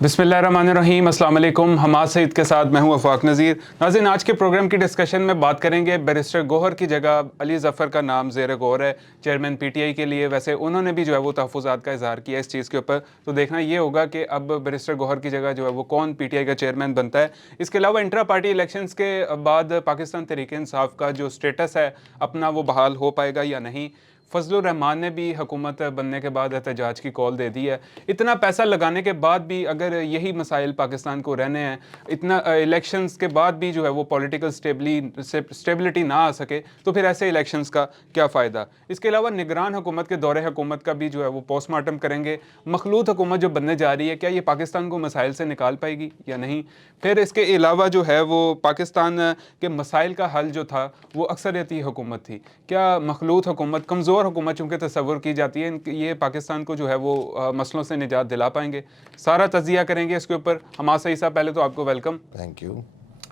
बिस्मिल्लाहिर्रहमानिर्रहीम, अस्सलाम वालेकुम। हमाद सईद के साथ मैं हूं अफवाक नज़ीर। नाज़रीन, आज के प्रोग्राम की डिस्कशन में बात करेंगे बैरिस्टर गौहर की जगह अली ज़फ़र का नाम ज़ेर गौर है चेयरमैन पीटीआई के लिए। वैसे उन्होंने भी जो है वो तहफ़्फ़ुज़ात का इज़हार किया इस चीज़ के ऊपर, तो देखना ये होगा कि अब बैरिस्टर गौहर की जगह जो है वो कौन पीटीआई का चेयरमैन बनता है। इसके अलावा इंट्रा पार्टी इलेक्शंस के बाद पाकिस्तान तहरीक इंसाफ का जो स्टेटस है अपना, वो बहाल हो पाएगा या नहीं। फजलुर रहमान ने भी हुकूमत बनने के बाद एहतजाज की कॉल दे दी है। इतना पैसा लगाने के बाद भी अगर यही मसाइल पाकिस्तान को रहने हैं, इतना इलेक्शंस के बाद भी जो है वो पॉलिटिकल स्टेबिलिटी ना आ सके, तो फिर ऐसे इलेक्शंस का क्या फ़ायदा। इसके अलावा निगरान हुकूमत के दौरे हुकूमत का भी जो है वो पोस्टमार्टम करेंगे। मखलूत हुकूमत जो बनने जा रही है, क्या ये पाकिस्तान को मसाइल से निकाल पाएगी या नहीं। फिर इसके अलावा जो है वो पाकिस्तान के मसाइल का हल जो था वो अक्सरियती हुकूमत थी। क्या मखलूत हुकूमत, कमज़ोर हुकूमत चूँकि तस्वुर की जाती है, ये पाकिस्तान को जो है वो मसलों से निजात दिला पाएंगे। सारा तजिया करेंगे इसके ऊपर। हमाद सईद साहब, पहले तो आपको वेलकम। Thank you.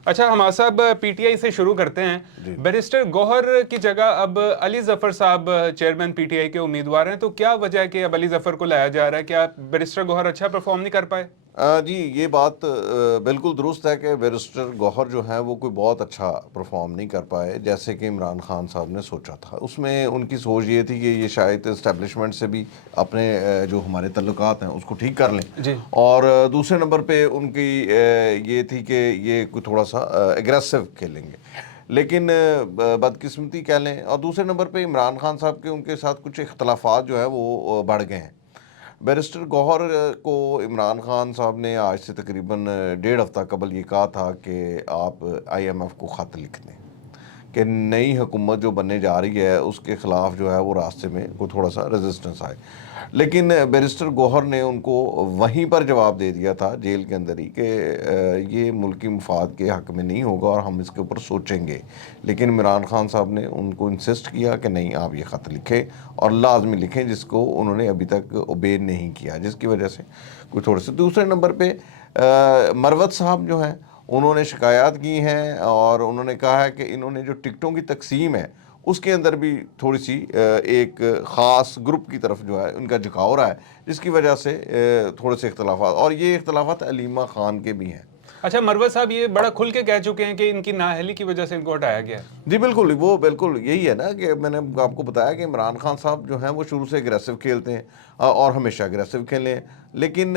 अच्छा हमाद साहब, पीटीआई से शुरू करते हैं। बैरिस्टर गौहर की जगह अब अली ज़फ़र साहब चेयरमैन पीटीआई के उम्मीदवार हैं, तो क्या वजह है कि अब अली ज़फ़र को लाया जा रहा है? क्या बैरिस्टर गौहर अच्छा परफॉर्म नहीं कर पाए? जी, ये बात बिल्कुल दुरुस्त है कि बैरिस्टर गौहर जो है वो कोई बहुत अच्छा परफॉर्म नहीं कर पाए जैसे कि इमरान खान साहब ने सोचा था। उसमें उनकी सोच ये थी कि ये शायद इस्टेब्लिशमेंट से भी अपने जो हमारे तल्लुकात हैं उसको ठीक कर लें जी। और दूसरे नंबर पे उनकी ये थी कि ये कोई थोड़ा सा एग्रेसिव खेलेंगे, लेकिन बदकिस्मती कह लें। और दूसरे नंबर पे इमरान खान साहब के उनके साथ कुछ इख्तलाफात जो है वो बढ़ गए हैं। बैरिस्टर गौहर को इमरान खान साहब ने आज से तकरीबन 1.5 हफ्ता कबल ये कहा था कि आप आईएमएफ को ख़त लिख दें कि नई हुकूमत जो बनने जा रही है उसके ख़िलाफ़ जो है वो रास्ते में कोई थोड़ा सा रेजिस्टेंस आए। लेकिन बैरिस्टर गौहर ने उनको वहीं पर जवाब दे दिया था जेल के अंदर ही कि ये मुल्की मफाद के हक़ में नहीं होगा और हम इसके ऊपर सोचेंगे। लेकिन इमरान खान साहब ने उनको इंसिस्ट किया कि नहीं, आप ये ख़त लिखें और लाजमी लिखें, जिसको उन्होंने अभी तक ओबे नहीं किया, जिसकी वजह से कोई थोड़े से। दूसरे नंबर पर मरवत साहब जो हैं उन्होंने शिकायत की हैं और उन्होंने कहा है कि इन्होंने जो टिकटों की तकसीम है उसके अंदर भी थोड़ी सी एक ख़ास ग्रुप की तरफ जो है उनका झुकाव रहा है, जिसकी वजह से थोड़े से इख्तलाफात, और ये इख्तलाफात अलीमा ख़ान के भी हैं। अच्छा, मरवत साहब ये बड़ा खुल के कह चुके हैं कि इनकी नाअहली की वजह से इनको हटाया गया है। जी बिल्कुल, वो बिल्कुल यही है ना कि मैंने आपको बताया कि इमरान खान साहब जो हैं वो शुरू से एग्रेसिव खेलते हैं और हमेशा एग्रेसिव खेले हैं। लेकिन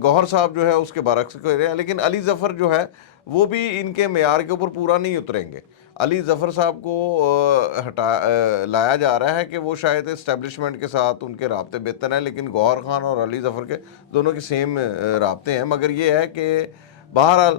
गौहर साहब जो है उसके बरक्स खेल रहे हैं। लेकिन अली ज़फ़र जो है वो भी इनके मेयार के ऊपर पूरा नहीं उतरेंगे। अली ज़फ़र साहब को लाया जा रहा है कि वो शायद इस्टेब्लिशमेंट के साथ उनके राब्ते बेहतर हैं, लेकिन गौहर खान और अली ज़फ़र के दोनों के सेम राब्ते हैं। मगर ये है कि बहरहाल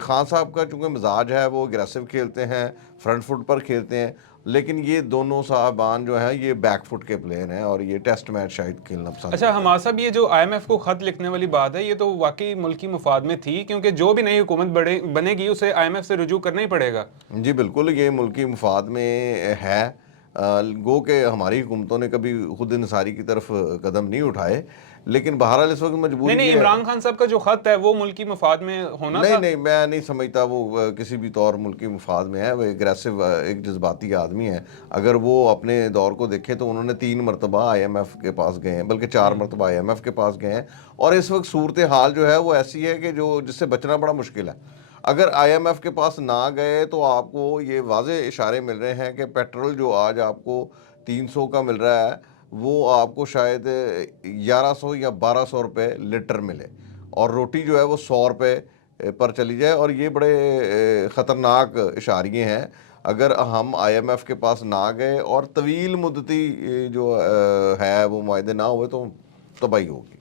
ख़ान साहब का चूँकि मिजाज है वो एग्रेसिव खेलते हैं, फ्रंट फुट पर खेलते हैं, लेकिन ये दोनों साहबान जो हैं ये बैक फुट के प्लेयर हैं और ये टेस्ट मैच शायद खेलना पसंद। अच्छा हमाद साहब, ये जो आईएमएफ को खत लिखने वाली बात है, ये तो वाकई मुल्की मुफाद में थी, क्योंकि जो भी नई हुकूमत बनेगी उसे आईएमएफ से रुजू करना ही पड़ेगा। जी बिल्कुल, ये मुल्की मुफाद में है। गो के हमारी हुकूमतों ने कभी खुद इंसारी की तरफ कदम नहीं उठाए, लेकिन बहरहाल इस वक्त मजबूरी नहीं, ये है। इमरान खान साहब का जो खत है वो मुल्की मुफाद में होना नहीं था। नहीं, मैं नहीं समझता वो किसी भी तौर मुल्की मुफाद में है। वो एग्रेसिव एक जज्बाती आदमी है। अगर वो अपने दौर को देखें तो उन्होंने 3 मरतबा IMF के पास गए हैं, बल्कि 4 मरतबा IMF के पास गए हैं। और इस वक्त सूरत हाल जो है वो ऐसी है कि जो जिससे बचना बड़ा मुश्किल है। अगर IMF के पास ना गए तो आपको ये वाज़े इशारे मिल रहे हैं कि पेट्रोल जो आज आपको 300 का मिल रहा है वो आपको शायद 1100 या 1200 रुपये लीटर मिले, और रोटी जो है वो 100 रुपये पर चली जाए। और ये बड़े ख़तरनाक इशारे हैं। अगर हम IMF के पास ना गए और तवील मुद्दती जो है वो मुआहदे ना हुए तो तबाही होगी।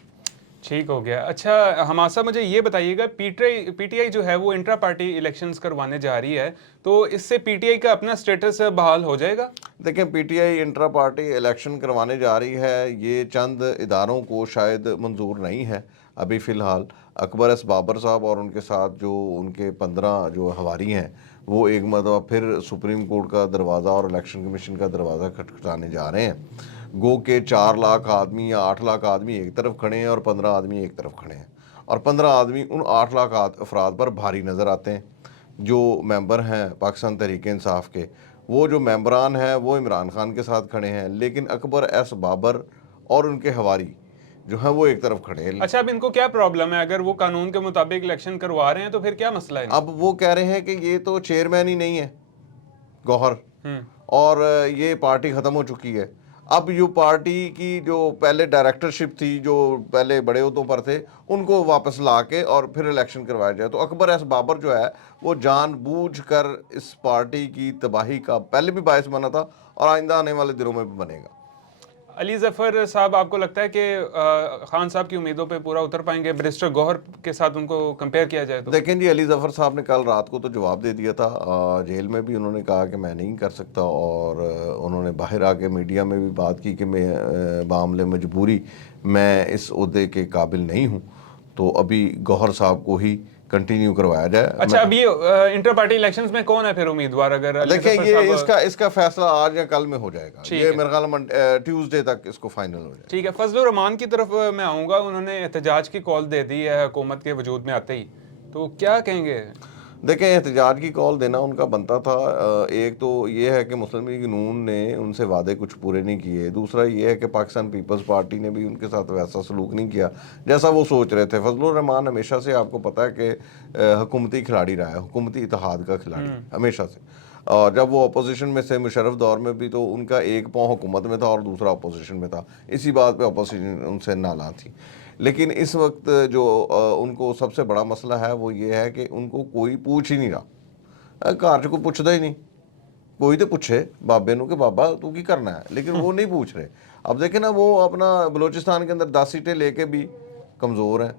ठीक हो गया। अच्छा हमाद साहब, मुझे ये बताइएगा, पीटीआई जो है वो इंट्रा पार्टी इलेक्शंस करवाने जा रही है, तो इससे पीटीआई का अपना स्टेटस बहाल हो जाएगा? देखें, पीटीआई इंट्रा पार्टी इलेक्शन करवाने जा रही है, ये चंद इदारों को शायद मंजूर नहीं है अभी फ़िलहाल। अकबर एस बाबर साहब और उनके साथ जो उनके 15 जो हवारी हैं वो एक मरतबा फिर सुप्रीम कोर्ट का दरवाज़ा और इलेक्शन कमीशन का दरवाज़ा खटखटाने जा रहे हैं। गो के 4 लाख आदमी या 8 लाख आदमी एक तरफ खड़े हैं और 15 आदमी एक तरफ खड़े हैं, और 15 आदमी उन 8 लाख अफराद पर भारी नज़र आते हैं। जो मेंबर हैं पाकिस्तान तहरीक इंसाफ के, वो जो मेंबरान हैं वो इमरान खान के साथ खड़े हैं, लेकिन अकबर एस बाबर और उनके हवारी जो है वो एक तरफ खड़े हैं। अच्छा, अब इनको क्या प्रॉब्लम है? अगर वो कानून के मुताबिक इलेक्शन करवा रहे हैं तो फिर क्या मसला है? अब वो कह रहे हैं कि ये तो चेयरमैन ही नहीं है गौहर, और ये पार्टी ख़त्म हो चुकी है। अब ये पार्टी की जो पहले डायरेक्टरशिप थी, जो पहले बड़े ओहदों पर थे, उनको वापस ला के और फिर इलेक्शन करवाया जाए। तो अकबर एस बाबर जो है वो जानबूझकर इस पार्टी की तबाही का पहले भी बायस बना था और आइंदा आने वाले दिनों में भी बनेगा। अली ज़फ़र साहब, आपको लगता है कि खान साहब की उम्मीदों पे पूरा उतर पाएंगे बैरिस्टर गौहर के साथ उनको कंपेयर किया जाए तो? देखें जी, अली ज़फ़र साहब ने कल रात को तो जवाब दे दिया था। जेल में भी उन्होंने कहा कि मैं नहीं कर सकता, और उन्होंने बाहर आके मीडिया में भी बात की कि मैं बामले मजबूरी मैं इस ओहदे के काबिल नहीं हूँ, तो अभी गौहर साहब को ही कंटिन्यू करवाया जाए। अच्छा, अभी इंटर पार्टी इलेक्शंस में कौन है फिर उम्मीदवार? अगर अली देखें ज़फ़र ये साहब इसका फैसला आज या कल में हो जाएगा। ये मेरे ख्याल में ट्यूसडे तक इसको फाइनल हो जाएगा। ठीक है, फजलुर रहमान की तरफ मैं आऊँगा। उन्होंने एहतजाज की कॉल दे दी है हुकूमत के वजूद में आते ही, तो क्या कहेंगे? देखें, एहतजाज की कॉल देना उनका बनता था। एक तो ये है कि मुस्लिम लीग नून ने उनसे वादे कुछ पूरे नहीं किए। दूसरा ये है कि पाकिस्तान पीपल्स पार्टी ने भी उनके साथ वैसा सलूक नहीं किया जैसा वो सोच रहे थे। फजलुर रहमान हमेशा से, आपको पता है कि हुकूमती खिलाड़ी रहा है, हुकूमती इत्तेहाद का खिलाड़ी हमेशा से। और जब वो अपोजिशन में से मुशर्रफ दौर में भी, तो उनका एक पाँव हुकूमत में था और दूसरा अपोजिशन में था। इसी बात पे अपोजिशन उनसे नाला थी। लेकिन इस वक्त जो उनको सबसे बड़ा मसला है वो ये है कि उनको कोई पूछ ही नहीं रहा। घर च कोई पूछता ही नहीं। कोई तो पूछे बाबे नू कि बाबा तू की करना है, लेकिन वो नहीं पूछ रहे। अब देखें ना, वो अपना बलूचिस्तान के अंदर 10 सीटें लेके भी कमज़ोर हैं,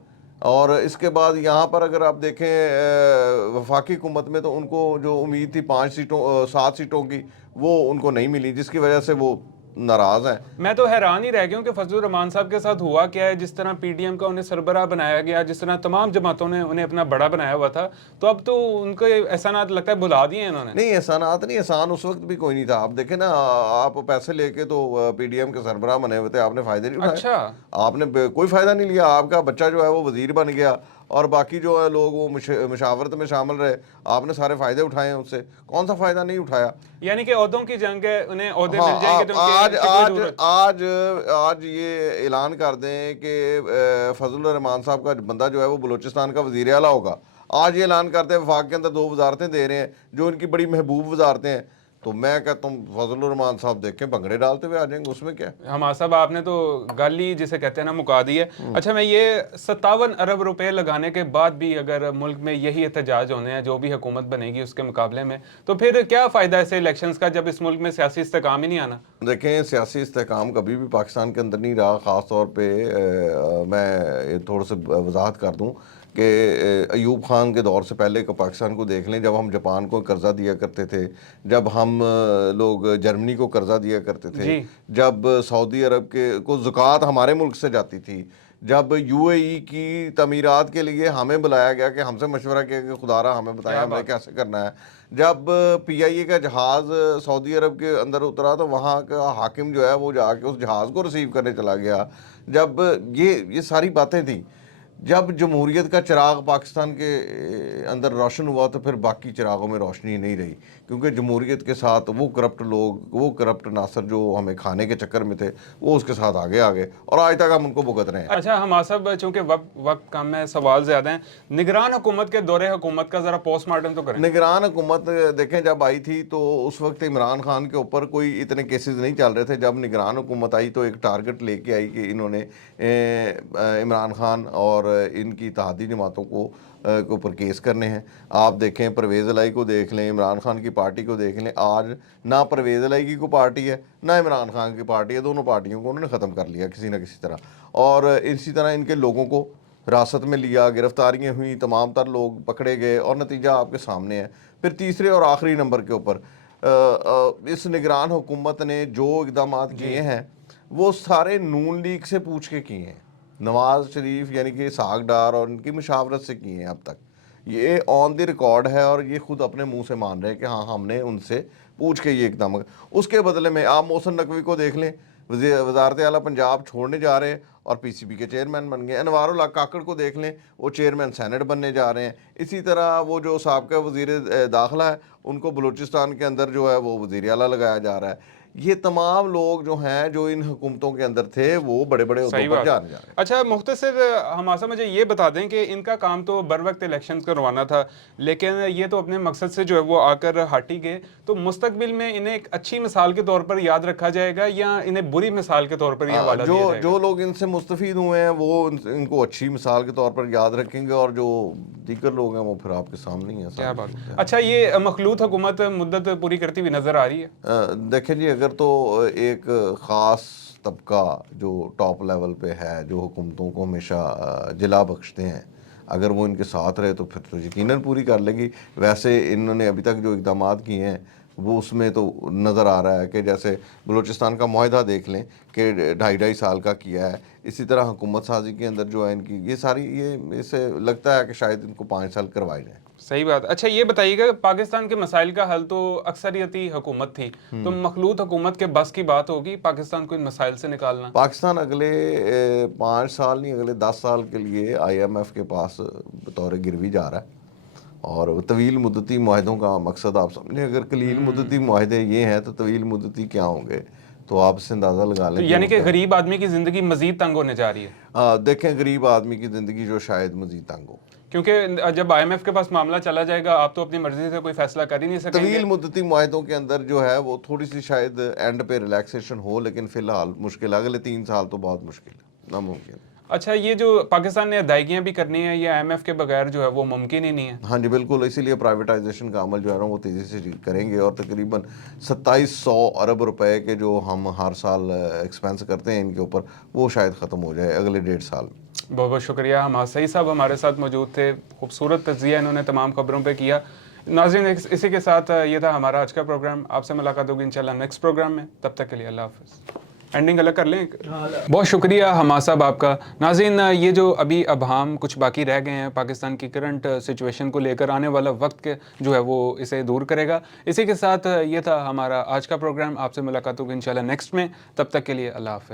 और इसके बाद यहाँ पर अगर आप देखें वफाकी हुकूमत में, तो उनको जो उम्मीद थी 7 सीटों की, वो उनको नहीं मिली, जिसकी वजह से वो नाराज़ हैं। मैं तो हैरान ही रह गया हूँ कि फजलुर रहमान साहब के साथ हुआ क्या है। जिस तरह पीडीएम का उन्हें सरबराह बनाया गया, जिस तरह तमाम जमातों ने उन्हें अपना बड़ा बनाया हुआ था, तो अब तो उनको एहसानात लगता है भुला दिए इन्होंने। नहीं, एहसानात नहीं, एहसान उस वक्त भी कोई नहीं था। आप देखें ना, आप पैसे लेके तो पीडीएम के सरबराह बने हुए थे, आपने फ़ायदे नहीं उठाए। अच्छा, आपने कोई फ़ायदा नहीं लिया। आपका बच्चा जो है वो वज़ीर बन गया, और बाकी जो है लोग वो मुशावरत में शामिल रहे। आपने सारे फ़ायदे उठाए हैं उससे। कौन सा फ़ायदा नहीं उठाया? यानी कि ओहदों की जंग है, उन्हें ओहदे हाँ, मिल जाएंगे तो आज उनकी कोई आज जरूरत। आज आज ये ऐलान कर दें कि फजलुर रहमान साहब का बंदा जो है वो बलूचिस्तान का वज़ीर आला होगा। आज ये ऐलान करते हैं वफाक के अंदर 2 वजारतें दे रहे हैं जो इनकी बड़ी महबूब वजारतें हैं, तो मैं कहता हूँ फजलुर रहमान साहब देखें भंगड़े डालते हुए आ जाएंगे, उसमें क्या है। हमारा साहब, आपने तो गाली जिसे कहते हैं ना मुका दी है। अच्छा, मैं ये 57 अरब रुपए लगाने के बाद भी अगर मुल्क में यही एहतजाज होने हैं जो भी हुकूमत बनेगी उसके मुकाबले में, तो फिर क्या फ़ायदा ऐसे इलेक्शंस का जब इस मुल्क में सियासी इस्तेकाम ही नहीं आना? देखें, सियासी इस्तेकाम कभी भी पाकिस्तान के अंदर नहीं रहा। ख़ास तौर पे मैं थोड़ा सा वजाहत कर दूं कि अयूब खान के दौर से पहले का पाकिस्तान को देख लें। जब हम जापान को कर्ज़ा दिया करते थे, जब हम लोग जर्मनी को कर्ज़ा दिया करते थे, जी। जब सऊदी अरब के को ज़कात हमारे मुल्क से जाती थी, जब यूएई की तमीरात के लिए हमें बुलाया गया कि हमसे मशवरा किया कि खुदारा हमें बताएं क्या हमें बात। कैसे करना है, जब पीआईए का जहाज़ सऊदी अरब के अंदर उतरा तो वहाँ का हाकिम जो है वो जाके उस जहाज़ को रिसीव करने चला गया। जब ये सारी बातें थी, जब जमहूरियत का चिराग पाकिस्तान के अंदर रोशन हुआ, तो फिर बाकी चिरागों में रोशनी नहीं रही, क्योंकि जमहूरियत के साथ वो करप्ट लोग, वो करप्ट नासर जो हमें खाने के चक्कर में थे, वो उसके साथ आगे आ गए, और आज तक हम उनको भुगत रहे हैं। अच्छा, हमारा साहब, चूंकि वक्त कम है, सवाल ज़्यादा हैं, निगरान हुकूमत के दौरे हुकूमत का ज़रा पोस्टमार्टम तो करें। निगरान हुकूमत देखें जब आई थी तो उस वक्त इमरान खान के ऊपर कोई इतने केसेस नहीं चल रहे थे। जब निगरान हुकूमत आई तो एक टारगेट लेके आई कि इन्होंने इमरान खान और इनकी इत्तेहादी जमातों को के ऊपर केस करने हैं। आप देखें, परवेज़ इलाही को देख लें, इमरान खान की पार्टी को देख लें। आज ना परवेज़ इलाही की कोई पार्टी है, ना इमरान खान की पार्टी है। दोनों पार्टियों को उन्होंने ख़त्म कर लिया किसी न किसी तरह, और इसी तरह इनके लोगों को हिरासत में लिया, गिरफ्तारियां हुई, तमाम तर लोग पकड़े गए, और नतीजा आपके सामने है। फिर तीसरे और आखिरी नंबर के ऊपर इस निगरान हुकूमत ने जो इकदाम किए हैं वो सारे नून लीग से पूछ के किए हैं। नवाज शरीफ यानी कि साग डार और इनकी मुशावरत से किए हैं अब तक। ये ऑन द रिकॉर्ड है, और ये खुद अपने मुंह से मान रहे हैं कि हाँ हमने उनसे पूछ के ये इकदाम। उसके बदले में आप मोहसिन नकवी को देख लें, वजारत आला पंजाब छोड़ने जा रहे हैं और पीसीबी के चेयरमैन बन गए। अनवारुल हक काकड़ को देख लें, वो चेयरमैन सेनेट बनने जा रहे हैं। इसी तरह वो जो साबका वज़ीर दाखिला है, उनको बलूचिस्तान के अंदर जो है वो वज़ीर आला लगाया जा रहा है। یہ تمام لوگ جو ہیں جو ان حکومتوں کے اندر تھے وہ بڑے بڑے عہدوں پر جانے جا رہے ہیں. اچھا مختصر ہماسا مجھے یہ بتا دیں کہ ان کا کام تو بر وقت الیکشنز کروانا تھا، لیکن یہ تو اپنے مقصد سے جو ہے وہ آ کر ہٹ ہی گئے، تو مستقبل میں انہیں ایک اچھی مثال کے طور پر یاد رکھا جائے گا یا انہیں بری مثال کے طور پر یہ حوالہ دیا جائے گا؟ جو لوگ ان سے مستفید ہوئے ہیں وہ ان کو اچھی مثال کے طور پر یاد رکھیں گے، اور جو دیگر لوگ ہیں وہ پھر آپ کے سامنے ہی ہیں. کیا بات. اچھا یہ مخلوط حکومت مدت پوری کرتی ہوئی نظر آ رہی ہے؟ دیکھیں جی، اگر تو ایک خاص طبقہ جو ٹاپ لیول پہ ہے، جو حکومتوں کو ہمیشہ جلا بخشتے ہیں، اگر وہ ان کے ساتھ رہے تو پھر تو یقیناً پوری کر لے گی. ویسے انہوں نے ابھی تک جو اقدامات کیے ہیں وہ اس میں تو نظر آ رہا ہے کہ جیسے بلوچستان کا معاہدہ دیکھ لیں کہ 2.5 سال کا کیا ہے. اسی طرح حکومت سازی کے اندر جو ہے ان کی یہ ساری، یہ اسے لگتا ہے کہ شاید ان کو 5 سال کروائے جائیں. صحیح بات. اچھا یہ بتائیے گا پاکستان کے مسائل کا حل تو اکثریتی حکومت تھی، تو مخلوط حکومت کے بس کی بات ہوگی پاکستان کو ان مسائل سے نکالنا؟ پاکستان اگلے 5 سال نہیں، اگلے 10 سال کے لیے IMF کے پاس بطور گروی جا رہا ہے. اور طویل مدتی معاہدوں کا مقصد آپ سمجھیں، اگر قلیل مدتی معاہدے یہ ہیں تو طویل مدتی کیا ہوں گے، تو آپ اس سے اندازہ لگا لیں. یعنی کہ غریب آدمی کی زندگی مزید تنگ ہونے جا رہی ہے. دیکھیں غریب آدمی کی زندگی جو شاید مزید تنگ ہو، کیونکہ جب IMF کے پاس معاملہ چلا جائے گا آپ تو اپنی مرضی سے کوئی فیصلہ کر ہی نہیں سکیں گے. طویل مدتی معاہدوں کے اندر جو ہے وہ تھوڑی سی شاید اینڈ پہ ریلیکسیشن ہو، لیکن فی الحال مشکل. اگلے 3 سال تو بہت مشکل ہے، ناممکن. اچھا یہ جو پاکستان نے ادائیگیاں بھی کرنی ہیں یہ IMF کے بغیر جو ہے وہ ممکن ہی نہیں ہے؟ ہاں جی بالکل، اسی لیے پرائیویٹائزیشن کا عمل جو ہے نا وہ تیزی سے کریں گے، اور تقریباً 2700 ارب روپے کے جو ہم ہر سال ایکسپینس کرتے ہیں ان کے اوپر، وہ شاید ختم ہو جائے اگلے 1.5 سال میں. بہت بہت شکریہ. ہم صحیح صاحب ہمارے ساتھ موجود تھے، خوبصورت تجزیہ انہوں نے تمام خبروں پہ کیا. ناظرین اسی کے ساتھ یہ تھا ہمارا آج کا پروگرام. آپ سے ملاقات ہوگی انشاءاللہ نیکسٹ پروگرام میں، تب تک کے لیے اللہ حافظ. اینڈنگ الگ کر لیں. بہت شکریہ حماد صاحب آپ کا. ناظرین یہ جو ابھی ابہام کچھ باقی رہ گئے ہیں پاکستان کی کرنٹ سچویشن کو لے کر، آنے والا وقت کے جو ہے وہ اسے دور کرے گا. اسی کے ساتھ یہ تھا ہمارا آج کا پروگرام. آپ سے ملاقات ہوگی انشاءاللہ نیکسٹ میں، تب تک کے لیے اللہ حافظ.